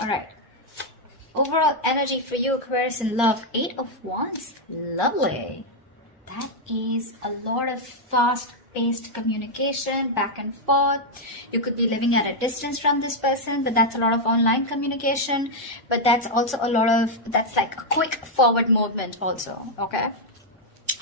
All right. Overall energy for you, Aquarius, in love. 8 of Wands. Lovely. That is a lot of fast-paced communication, back and forth. You could be living at a distance from this person, but that's a lot of online communication. But that's also a lot of, that's like a quick forward movement also, okay?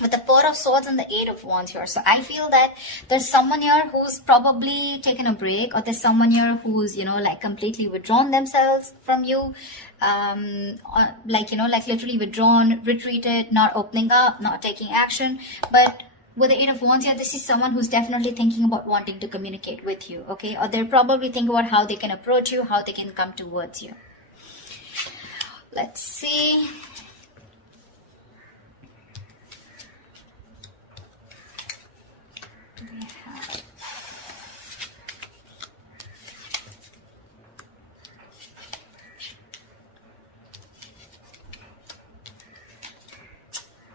With the 4 of Swords and the 8 of Wands here. So I feel that there's someone here who's probably taken a break, or there's someone here who's, you know, like completely withdrawn themselves from you. Like, you know, like literally withdrawn, retreated, not opening up, not taking action. But with the 8 of Wands here, this is someone who's definitely thinking about wanting to communicate with you, okay? Or they're probably thinking about how they can approach you, how they can come towards you. Let's see.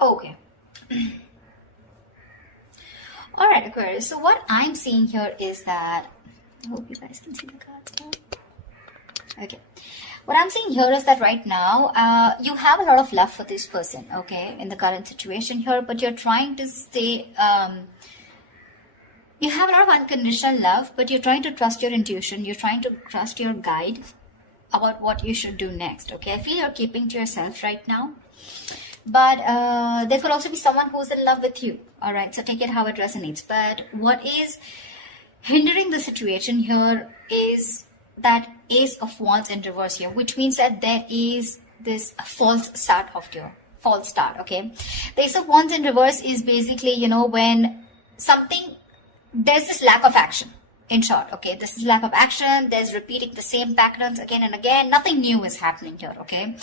Okay. All right, Aquarius. So what I'm seeing here is that, I hope you guys can see the cards now. Okay. What I'm seeing here is that right now, you have a lot of love for this person, okay, in the current situation here, but you're trying to stay, you have a lot of unconditional love, but you're trying to trust your intuition. You're trying to trust your guide about what you should do next, okay? I feel you're keeping to yourself right now. But there could also be someone who's in love with you. All right, so take it how it resonates. But what is hindering the situation here is that Ace of Wands in reverse here, which means that there is this false start of your false start, okay? The Ace of Wands in reverse is basically, you know, when something, there's this lack of action. In short, okay, this is lack of action. There's repeating the same patterns again and again. Nothing new is happening here, okay?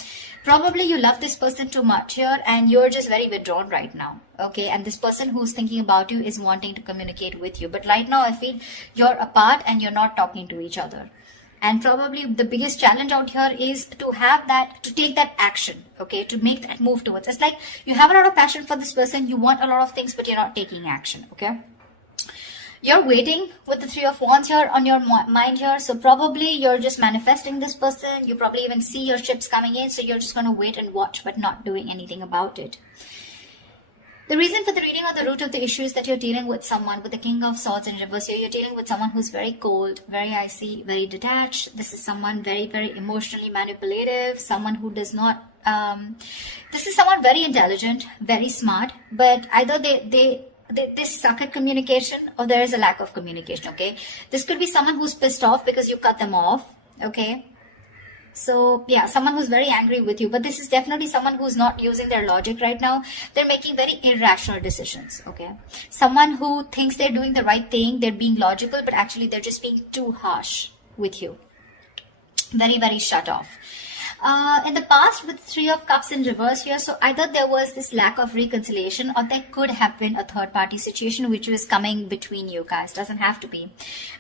Probably you love this person too much here and you're just very withdrawn right now, okay? And this person who's thinking about you is wanting to communicate with you. But right now, I feel you're apart and you're not talking to each other. And probably the biggest challenge out here is to have that, to take that action, okay? To make that move towards. It's like you have a lot of passion for this person. You want a lot of things, but you're not taking action, okay? You're waiting with the 3 of Wands here on your mind here. So probably you're just manifesting this person. You probably even see your ships coming in. So you're just going to wait and watch, but not doing anything about it. The reason for the reading or the root of the issue is that you're dealing with someone with the King of Swords in reverse here. You're dealing with someone who's very cold, very icy, very detached. This is someone very, very emotionally manipulative. Someone who does not... this is someone very intelligent, very smart. But either they suck at communication or there is a lack of communication, okay? This could be someone who's pissed off because you cut them off, okay? So, yeah, someone who's very angry with you. But this is definitely someone who's not using their logic right now. They're making very irrational decisions, okay? Someone who thinks they're doing the right thing, they're being logical, but actually they're just being too harsh with you. Very, very shut off. In the past with 3 of Cups in reverse here, so either there was this lack of reconciliation or there could have been a third party situation which was coming between you guys. Doesn't have to be.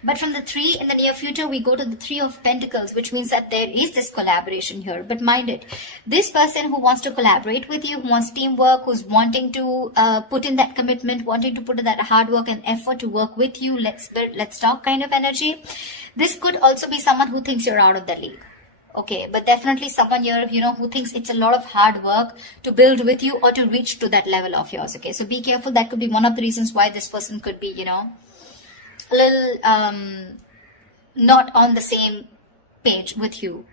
But from the 3 in the near future, we go to the 3 of Pentacles, which means that there is this collaboration here. But mind it, this person who wants to collaborate with you, who wants teamwork, who's wanting to put in that commitment, wanting to put in that hard work and effort to work with you, let's build, let's talk kind of energy. This could also be someone who thinks you're out of the league. Okay, but definitely someone here, you know, who thinks it's a lot of hard work to build with you or to reach to that level of yours. Okay, so be careful. That could be one of the reasons why this person could be, you know, a little not on the same page with you.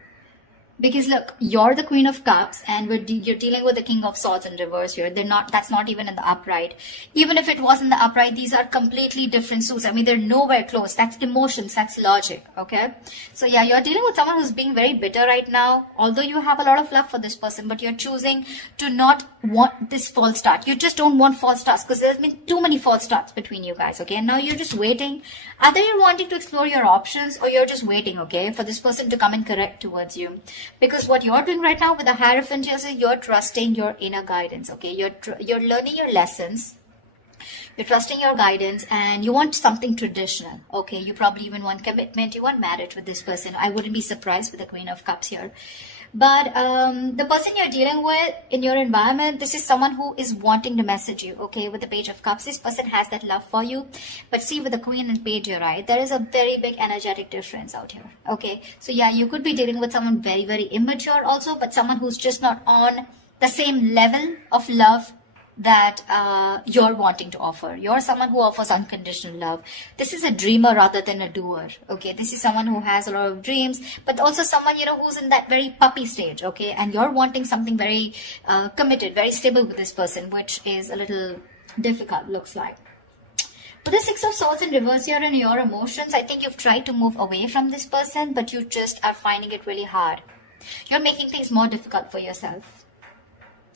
Because look, you're the Queen of Cups and you're dealing with the King of Swords in reverse here. That's not even in the upright. Even if it was in the upright, these are completely different suits. I mean, they're nowhere close. That's emotions, that's logic, okay? So yeah, you're dealing with someone who's being very bitter right now. Although you have a lot of love for this person, but you're choosing to not want this false start. You just don't want false starts because there's been too many false starts between you guys, okay? And now you're just waiting. Either you're wanting to explore your options or you're just waiting, okay, for this person to come and correct towards you. Because what you're doing right now with the Hierophant is you're trusting your inner guidance, okay? You're learning your lessons You're trusting your guidance and you want something traditional. Okay, you probably even want commitment. You want marriage with this person. I wouldn't be surprised with the Queen of Cups here. But the person you're dealing with in your environment, this is someone who is wanting to message you, okay? With the Page of Cups, this person has that love for you. But see, with the Queen and Page here, right, there is a very big energetic difference out here, okay? So yeah, you could be dealing with someone very, very immature also, but someone who's just not on the same level of love that you're wanting to offer. You're someone who offers unconditional love. This is a dreamer rather than a doer, okay? This is someone who has a lot of dreams, but also someone, you know, who's in that very puppy stage, okay? And you're wanting something very committed, very stable with this person, which is a little difficult, looks like. With the Six of Swords in reverse here and your emotions, I think you've tried to move away from this person, but you just are finding it really hard. You're making things more difficult for yourself.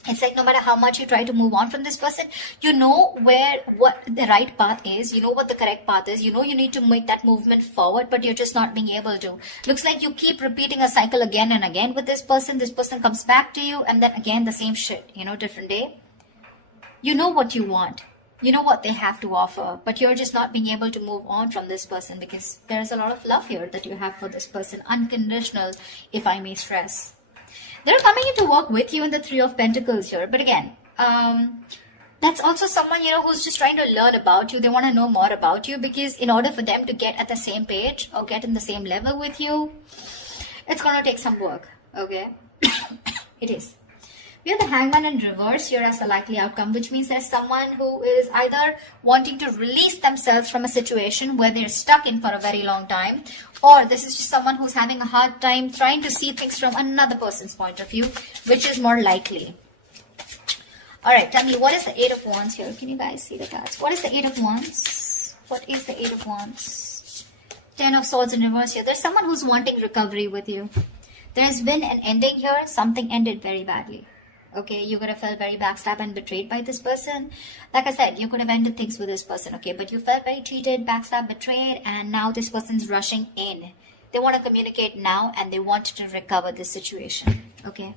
It's like no matter how much you try to move on from this person, you know what the right path is, you know what the correct path is, you know you need to make that movement forward, but you're just not being able to. Looks like you keep repeating a cycle again and again with this person. This person comes back to you and then again the same shit, you know, different day. You know what you want. You know what they have to offer, but you're just not being able to move on from this person because there's a lot of love here that you have for this person. Unconditional, if I may stress. They're coming in to work with you in the Three of Pentacles here. But again, that's also someone, you know, who's just trying to learn about you. They want to know more about you because in order for them to get at the same page or get in the same level with you, it's going to take some work, okay? It is. We have the Hangman in reverse here as the likely outcome, which means there's someone who is either wanting to release themselves from a situation where they're stuck in for a very long time, or this is just someone who's having a hard time trying to see things from another person's point of view, which is more likely. All right, tell me, what is the Eight of Wands here? Can you guys see the cards? What is the Eight of Wands? What is the Eight of Wands? Ten of Swords in reverse here. There's someone who's wanting recovery with you. There's been an ending here. Something ended very badly. Okay, you could have felt very backstabbed and betrayed by this person. Like I said, you could have ended things with this person, okay? But you felt very cheated, backstabbed, betrayed, and now this person's rushing in. They want to communicate now and they want to recover this situation, okay?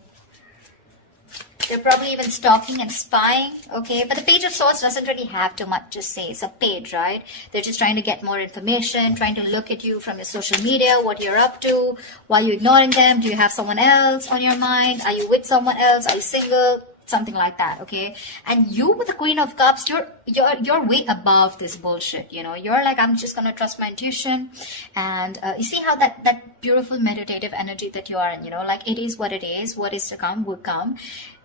They're probably even stalking and spying, okay? But the Page of Swords doesn't really have too much to say. It's a page, right? They're just trying to get more information, trying to look at you from your social media, what you're up to. Why are you ignoring them? Do you have someone else on your mind? Are you with someone else? Are you single? Something like that, okay? And you with the Queen of Cups, you're way above this bullshit, you know? You're like, I'm just gonna trust my intuition. And you see how that beautiful meditative energy that you are in, you know? Like, it is. What is to come will come.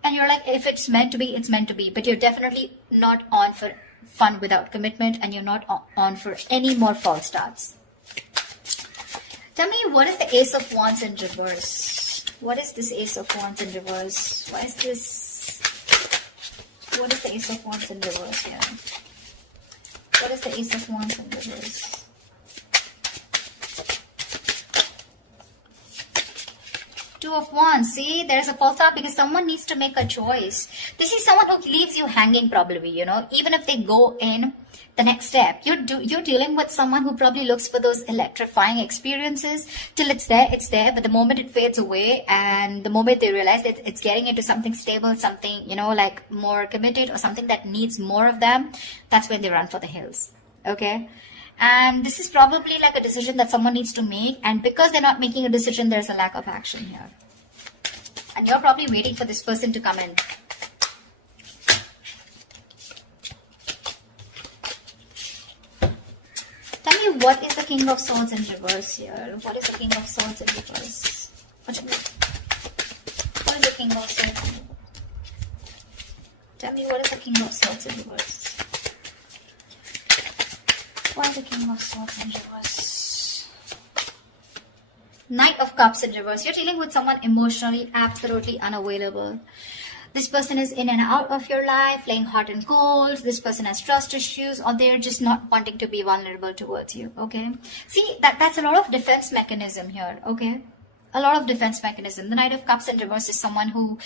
And you're like, if it's meant to be, it's meant to be. But you're definitely not on for fun without commitment, and you're not on for any more false starts. Tell me, what is the Ace of Wands in reverse? What is this Ace of Wands in reverse? What is this? What is the Ace of Wands in reverse here? What is the Ace of Wands in reverse? Two of Wands. See, there's a false start because someone needs to make a choice. This is someone who leaves you hanging probably, you know, even if they go in the next step. You're dealing with someone who probably looks for those electrifying experiences till it's there, but the moment it fades away and the moment they realize that it's getting into something stable, something, you know, like more committed or something that needs more of them, that's when they run for the hills, okay? And this is probably like a decision that someone needs to make. And because they're not making a decision, there's a lack of action here. And you're probably waiting for this person to come in. Tell me, what is the King of Swords in reverse here? What is the King of Swords in reverse? What is the King of Swords in reverse? Tell me, what is the King of Swords in reverse? Why the King of Swords in reverse? Knight of Cups in reverse. You're dealing with someone emotionally absolutely unavailable. This person is in and out of your life, playing hot and cold. This person has trust issues, or they're just not wanting to be vulnerable towards you, okay? See, that's a lot of defense mechanism here, okay? A lot of defense mechanism. The Knight of Cups in reverse is someone who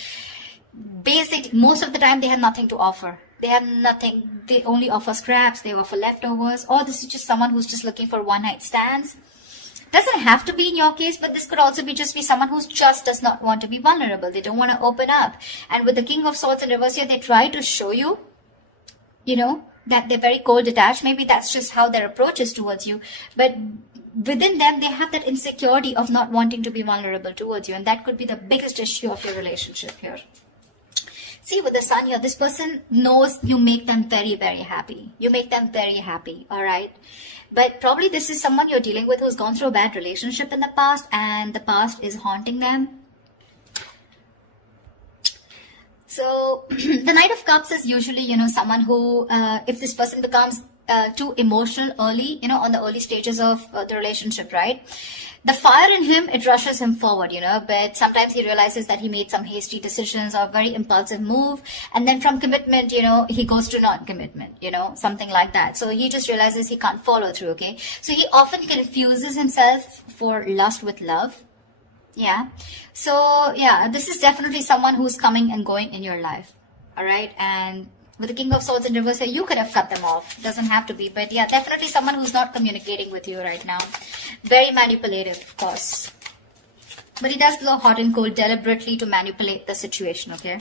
basically, most of the time, they have nothing to offer. They have nothing. They only offer scraps. They offer leftovers. Or this is just someone who's just looking for one-night stands. Doesn't have to be in your case, but this could also be just someone who just does not want to be vulnerable. They don't want to open up. And with the King of Swords in reverse here, they try to show you, you know, that they're very cold detached. Maybe that's just how their approach is towards you. But within them, they have that insecurity of not wanting to be vulnerable towards you. And that could be the biggest issue of your relationship here. See, with the sun here, this person knows you make them very, very happy. You make them very happy, all right? But probably this is someone you're dealing with who's gone through a bad relationship in the past, and the past is haunting them. So the Knight of Cups is usually, someone who, if this person becomes too emotional early, on the early stages of the relationship, right? The fire in him, it rushes him forward, but sometimes he realizes that he made some hasty decisions or very impulsive move. And then from commitment, he goes to non-commitment, something like that. So he just realizes he can't follow through, okay? So he often confuses himself for lust with love. Yeah. So, yeah, this is definitely someone who's coming and going in your life. All right. And with the King of Swords in reverse here, you could have cut them off. Doesn't have to be. But yeah, definitely someone who's not communicating with you right now. Very manipulative, of course. But he does blow hot and cold deliberately to manipulate the situation, okay?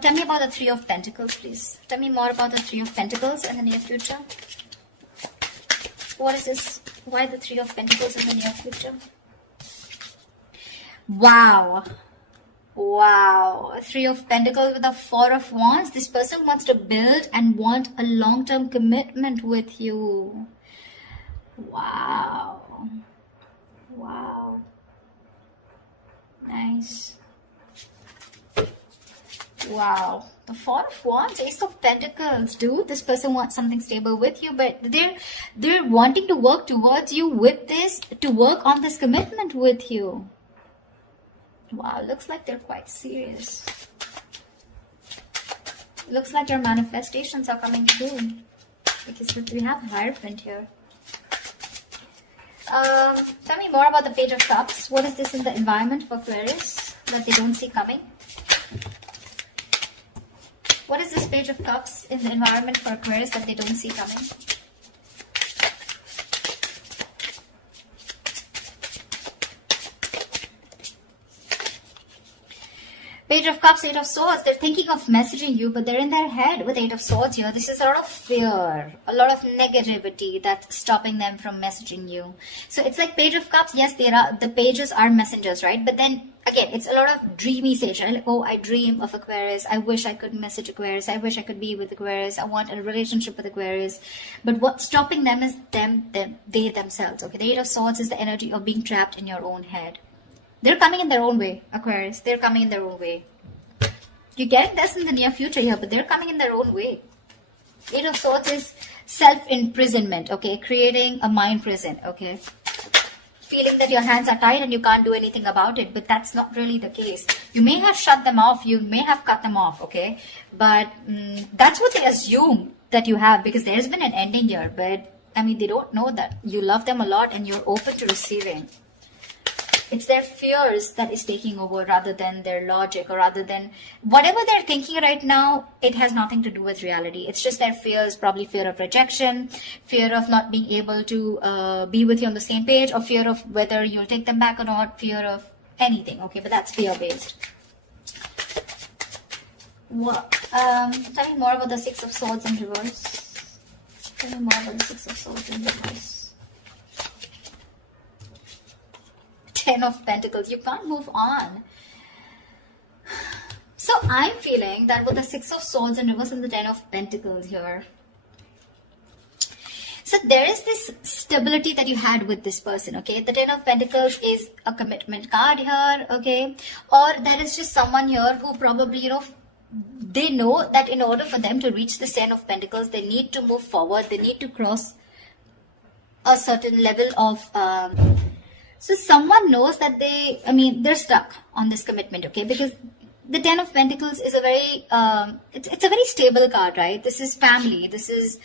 Tell me about the Three of Pentacles, please. Tell me more about the Three of Pentacles in the near future. What is this? Why the Three of Pentacles in the near future? Wow. Wow. Three of Pentacles with the Four of Wands. This person wants to build and want a long-term commitment with you. Wow. Wow. Nice. Wow. The Four of Wands, Ace of Pentacles, dude. This person wants something stable with you, but they're wanting to work towards you with this, to work on this commitment with you. Wow, looks like they're quite serious. Looks like your manifestations are coming true, because we have Hierophant here. Tell me more about the Page of Cups. What is this in the environment for Aquarius that they don't see coming? What is this Page of Cups in the environment for Aquarius that they don't see coming? Page of Cups, Eight of Swords. They're thinking of messaging you, but they're in their head with Eight of Swords here. This is a lot of fear, a lot of negativity that's stopping them from messaging you. So it's like Page of Cups. Yes, the pages are messengers, right? But then again, it's a lot of dreamy stage, right? Like, oh, I dream of Aquarius. I wish I could message Aquarius. I wish I could be with Aquarius. I want a relationship with Aquarius. But what's stopping them is they themselves. Okay, the Eight of Swords is the energy of being trapped in your own head. They're coming in their own way, Aquarius. They're coming in their own way. You're getting this in the near future here, but they're coming in their own way. Eight of Swords is self-imprisonment, okay? Creating a mind prison, okay? Feeling that your hands are tied and you can't do anything about it, but that's not really the case. You may have shut them off, you may have cut them off, okay? But that's what they assume that you have, because there's been an ending here, but I mean, they don't know that you love them a lot and you're open to receiving. It's their fears that is taking over rather than their logic, or rather than whatever they're thinking right now. It has nothing to do with reality. It's just their fears, probably fear of rejection, fear of not being able to be with you on the same page, or fear of whether you'll take them back or not, fear of anything. Okay, but that's fear-based. What? Tell me more about the Six of Swords in reverse. Tell me more about the Six of Swords in reverse. Ten of Pentacles. You can't move on. So I'm feeling that with the Six of Swords in reverse and the Ten of Pentacles here, so there is this stability that you had with this person, okay? The Ten of Pentacles is a commitment card here, okay? Or there is just someone here who probably, they know that in order for them to reach the Ten of Pentacles, they need to move forward. They need to cross a certain level of... So someone knows that they're stuck on this commitment, okay? Because the Ten of Pentacles is a very, it's a very stable card, right? This is family. This is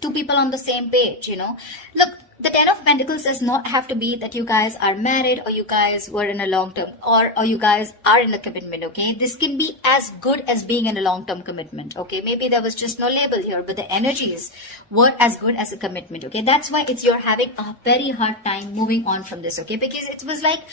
two people on the same page, Look, The Ten of Pentacles does not have to be that you guys are married or you guys were in a long-term or you guys are in a commitment, okay? This can be as good as being in a long-term commitment, okay? Maybe there was just no label here, but the energies were as good as a commitment, okay? That's why you're having a very hard time moving on from this, okay? Because it was like,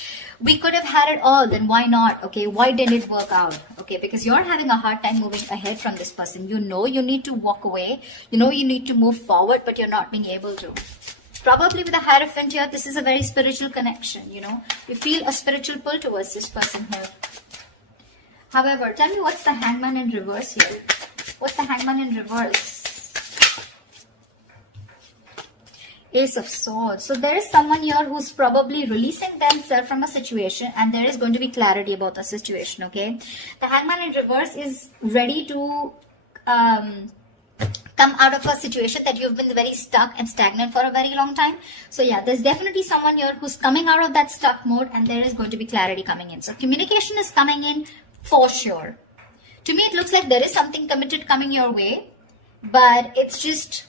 we could have had it all, then why not, okay? Why didn't it work out, okay? Because you're having a hard time moving ahead from this person. You know you need to walk away. You know you need to move forward, but you're not being able to. Probably with a Hierophant here, this is a very spiritual connection, you know. You feel a spiritual pull towards this person here. However, tell me what's the Hangman in reverse here? What's the Hangman in reverse? Ace of Swords. So there is someone here who's probably releasing themselves from a situation, and there is going to be clarity about the situation, okay? The Hangman in reverse is ready to come out of a situation that you've been very stuck and stagnant for a very long time. So yeah, there's definitely someone here who's coming out of that stuck mode, and there is going to be clarity coming in. So communication is coming in for sure. To me, it looks like there is something committed coming your way, but it's just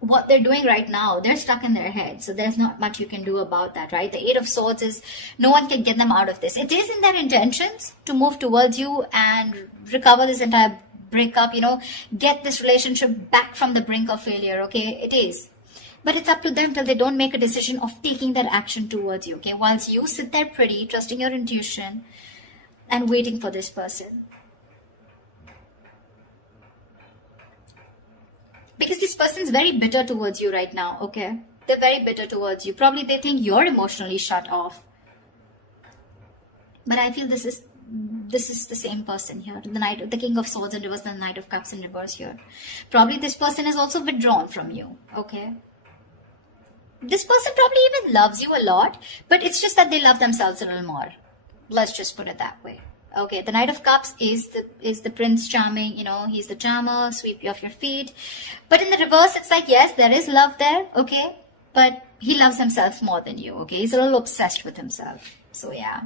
what they're doing right now. They're stuck in their head, so there's not much you can do about that, right? The Eight of Swords is no one can get them out of this. It is in their intentions to move towards you and recover this entire breakup, you know, get this relationship back from the brink of failure, okay? It is. But it's up to them till they don't make a decision of taking that action towards you, okay? Whilst you sit there pretty, trusting your intuition and waiting for this person. Because this person's very bitter towards you right now, okay? They're very bitter towards you. Probably they think you're emotionally shut off. But I feel this is the same person here. The King of Swords in reverse and the Knight of Cups in reverse here. Probably this person is also withdrawn from you, okay? This person probably even loves you a lot, but it's just that they love themselves a little more. Let's just put it that way. Okay, the Knight of Cups is the Prince Charming, you know, he's the charmer, sweep you off your feet. But in the reverse, it's like, yes, there is love there, okay? But he loves himself more than you, okay? He's a little obsessed with himself. So yeah,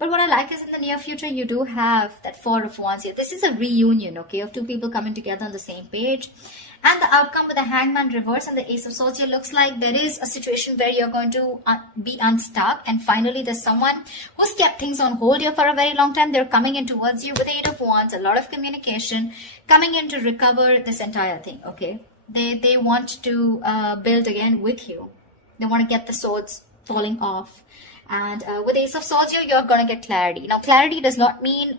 but what I like is in the near future, you do have that Four of Wands here. This is a reunion, okay, of two people coming together on the same page. And the outcome with the Hangman reverse and the Ace of Swords here looks like there is a situation where you're going to be unstuck. And finally, there's someone who's kept things on hold here for a very long time. They're coming in towards you with the Eight of Wands, a lot of communication, coming in to recover this entire thing, okay? They want to build again with you. They want to get the swords falling off. And with Ace of Swords here, you're going to get clarity. Now, clarity does not mean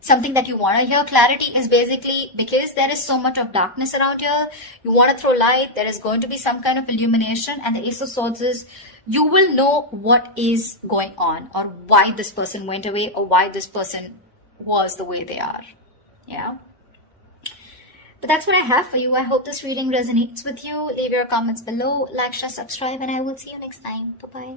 something that you want to hear. Clarity is basically because there is so much of darkness around here. You want to throw light. There is going to be some kind of illumination. And the Ace of Swords is you will know what is going on or why this person went away or why this person was the way they are. Yeah. But that's what I have for you. I hope this reading resonates with you. Leave your comments below, like, share, subscribe, and I will see you next time. Bye-bye.